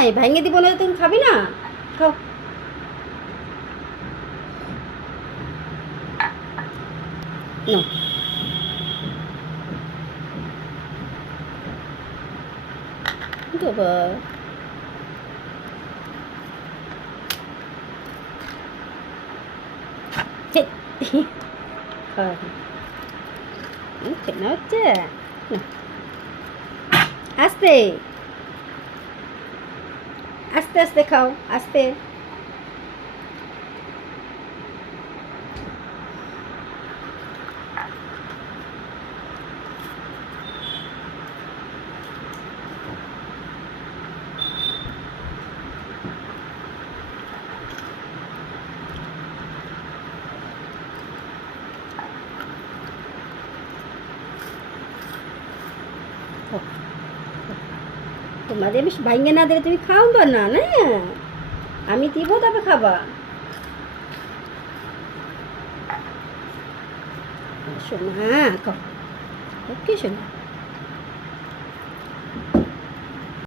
নাই, ভেঙে দিব না, তুমি খাবি না, খাও। নাও। বাবা চেনা হচ্ছে আস্তে আস্তে আস্তে খাও, আস্তে। তোমাদের আমি ভাঙ্গে না দিলে তুমি খাওয়া না, না আমি দিব, তবে খাবা। শোনা খাও, ওকে শোনা।